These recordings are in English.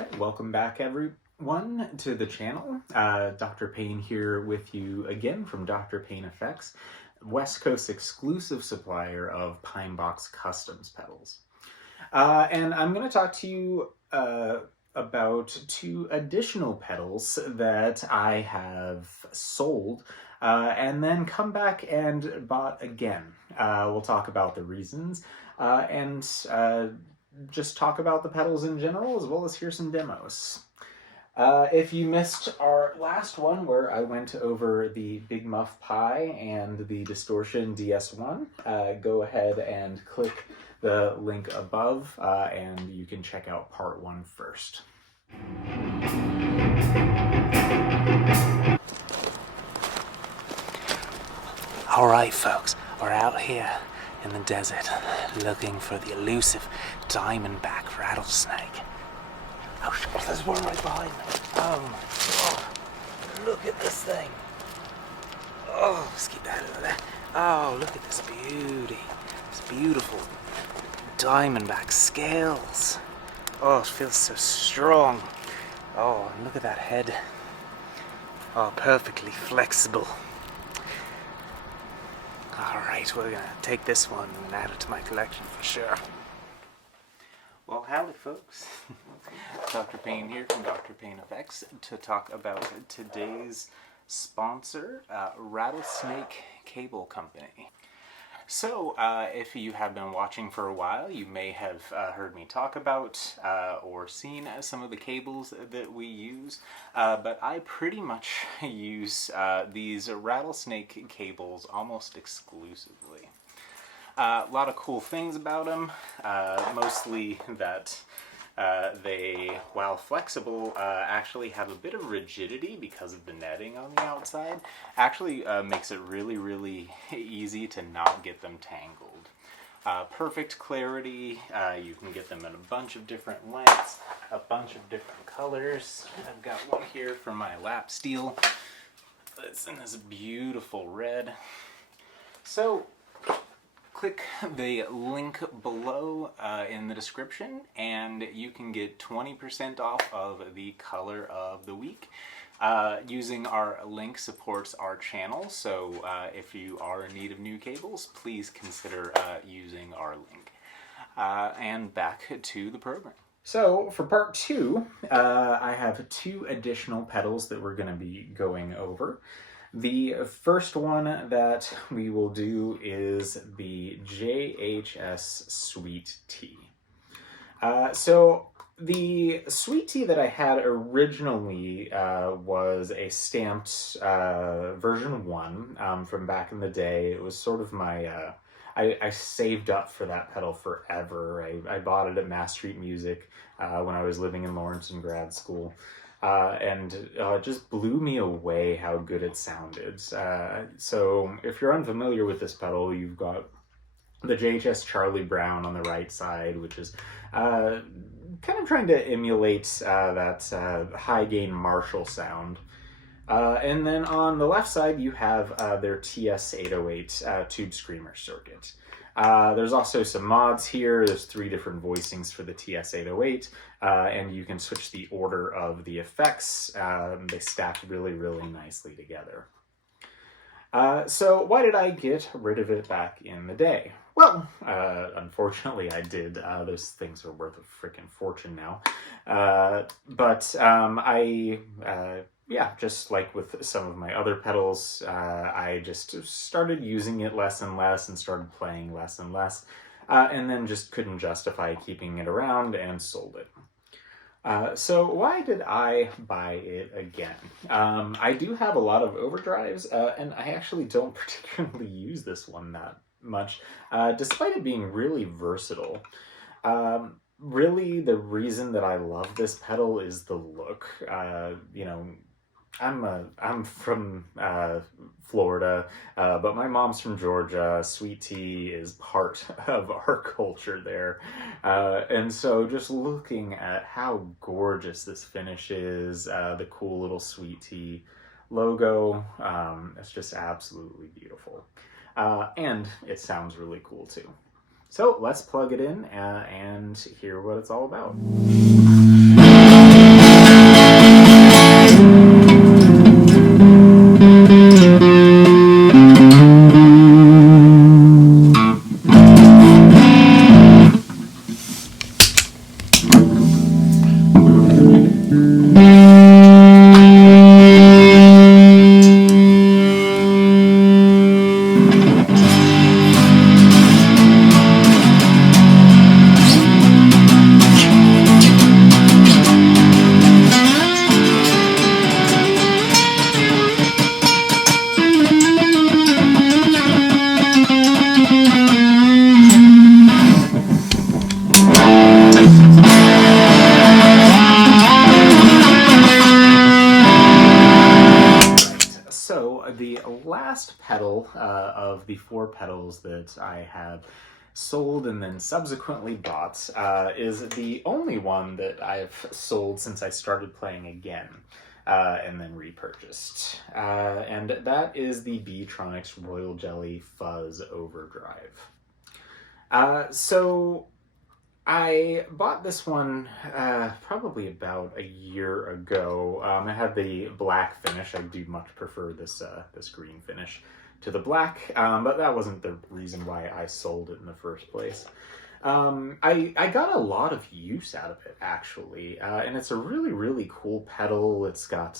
Okay, welcome back everyone to the channel. Dr. Payne here with you again from Dr. Payne Effects, West Coast exclusive supplier of Pine Box Customs pedals. And I'm going to talk to you about two additional pedals that I have sold and then come back and bought again. We'll talk about the reasons and just talk about the pedals in general, as well as hear some demos. If you missed our last one where I went over the Big Muff Pi and the Distortion DS1, go ahead and click the link above and you can check out part 1 first. Alright folks, we're out here in the desert looking for the elusive diamondback rattlesnake. Oh, there's one right behind me. Oh my god, look at this thing. Oh, let's keep that over there. Oh, look at this beauty. This beautiful diamondback scales. Oh, it feels so strong. Oh, and look at that head. Oh, perfectly flexible. Alright, we're gonna take this one and add it to my collection for sure. Well, howdy folks. Dr. Payne here from Dr. Payne Effects to talk about today's sponsor, Rattlesnake Cable Company. So, if you have been watching for a while, you may have heard me talk about or seen some of the cables that we use, but I pretty much use these Rattlesnake cables almost exclusively. A lot of cool things about them, mostly that they, while flexible, actually have a bit of rigidity because of the netting on the outside. Actually makes it really easy to not get them tangled. Perfect clarity, you can get them in a bunch of different lengths, a bunch of different colors. I've got one here for my lap steel. It's in this beautiful red. So, click the link below in the description and you can get 20% off of the color of the week. Using our link supports our channel, so if you are in need of new cables, please consider using our link. And back to the program. So for part 2, I have 2 additional pedals that we're going to be going over. The first one that we will do is the JHS Sweet Tea. So the Sweet Tea that I had originally was a stamped version 1 from back in the day. It was sort of my, I saved up for that pedal forever. I bought it at Mass Street Music when I was living in Lawrence in grad school. And it just blew me away how good it sounded. So if you're unfamiliar with this pedal, you've got the JHS Charlie Brown on the right side, which is kind of trying to emulate that high gain Marshall sound. And then on the left side, you have their TS808 Tube Screamer circuit. There's also some mods here. There's 3 different voicings for the TS808, and you can switch the order of the effects. They stack really nicely together. So why did I get rid of it back in the day? Well, unfortunately I did. Those things are worth a frickin' fortune now. Yeah, just like with some of my other pedals, I just started using it less and less and started playing less and less, and then just couldn't justify keeping it around and sold it. So why did I buy it again? I do have a lot of overdrives, and I actually don't particularly use this one that much, despite it being really versatile. Really, the reason that I love this pedal is the look. You know, I'm from Florida, but my mom's from Georgia. Sweet tea is part of our culture there. And so just looking at how gorgeous this finish is, the cool little Sweet Tea logo, it's just absolutely beautiful. And it sounds really cool too. So let's plug it in and hear what it's all about. last pedal of the 4 pedals that I have sold and then subsequently bought is the only one that I've sold since I started playing again and then repurchased. And that is the Beetronics Royal Jelly Fuzz Overdrive. So I bought this one probably about a year ago. I had the black finish. I do much prefer this this green finish to the black, but that wasn't the reason why I sold it in the first place. I got a lot of use out of it, actually, and it's a really cool pedal. It's got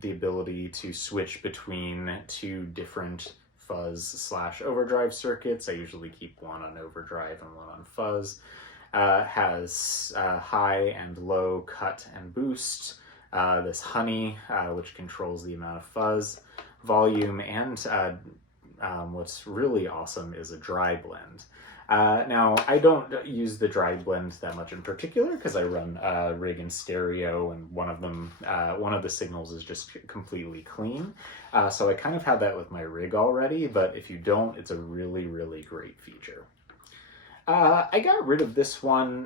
the ability to switch between 2 different fuzz / overdrive circuits. I usually keep one on overdrive and one on fuzz. Has high and low cut and boost, this honey, which controls the amount of fuzz, volume, and what's really awesome is a dry blend. Now, I don't use the dry blend that much in particular because I run rig and stereo, and one of the signals is just completely clean. So I kind of had that with my rig already, but if you don't, it's a really great feature. I got rid of this one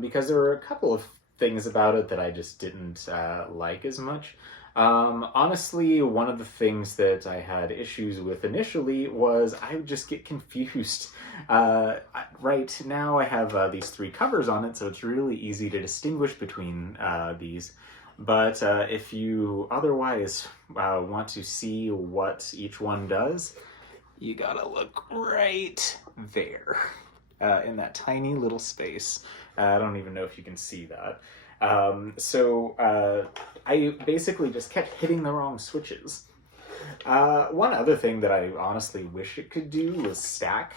because there were a couple of things about it that I just didn't like as much. Honestly, one of the things that I had issues with initially was I would just get confused. Right now I have these 3 covers on it, so it's really easy to distinguish between these. But if you otherwise want to see what each one does, you gotta look right there. In that tiny little space. I don't even know if you can see that. I basically just kept hitting the wrong switches. One other thing that I honestly wish it could do was stack.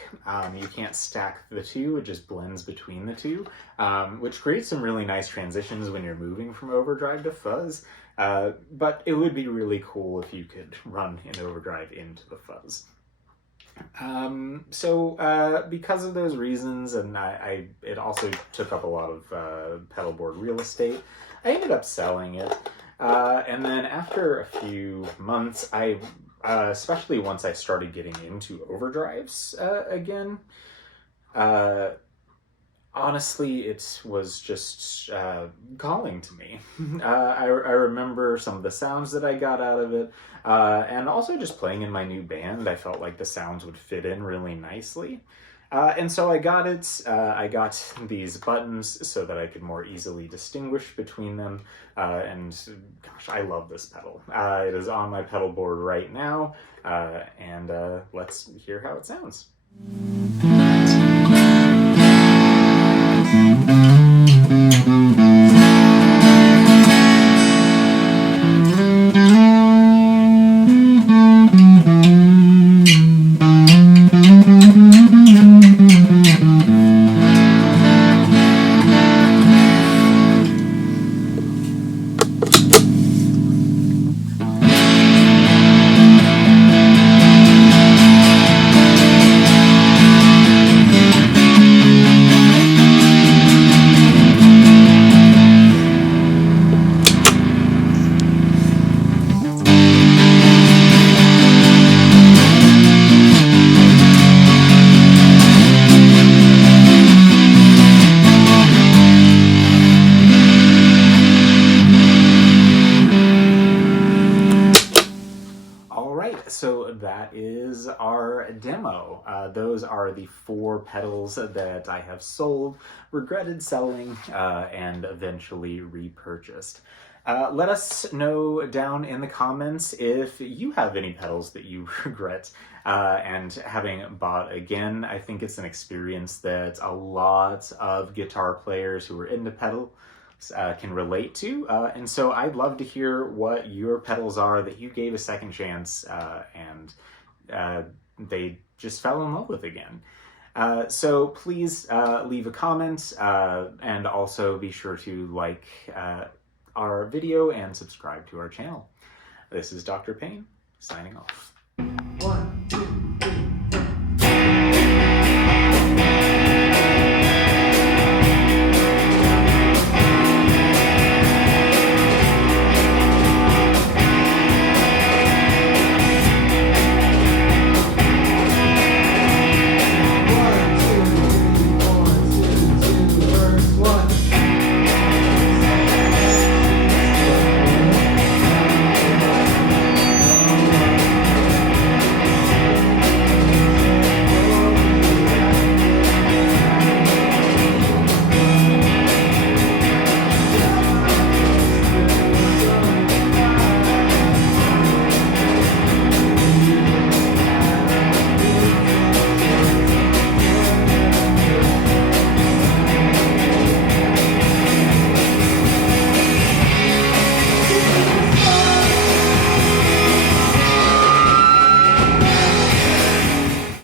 You can't stack the 2, it just blends between the 2, which creates some really nice transitions when you're moving from overdrive to fuzz. But it would be really cool if you could run an overdrive into the fuzz. Because of those reasons, and it also took up a lot of pedal board real estate, I ended up selling it. And then after a few months, especially once I started getting into overdrives again, honestly, it was just calling to me. I remember some of the sounds that I got out of it, and also just playing in my new band, I felt like the sounds would fit in really nicely. And so I got it. I got these buttons so that I could more easily distinguish between them. And gosh, I love this pedal. It is on my pedal board right now, and let's hear how it sounds. So that is our demo. Those are the 4 pedals that I have sold, regretted selling, and eventually repurchased. Let us know down in the comments if you have any pedals that you regret and having bought again. I think it's an experience that a lot of guitar players who are into pedal can relate to, and so I'd love to hear what your pedals are that you gave a second chance and they just fell in love with again. So please leave a comment and also be sure to like our video and subscribe to our channel. This is Dr. Payne signing off. 1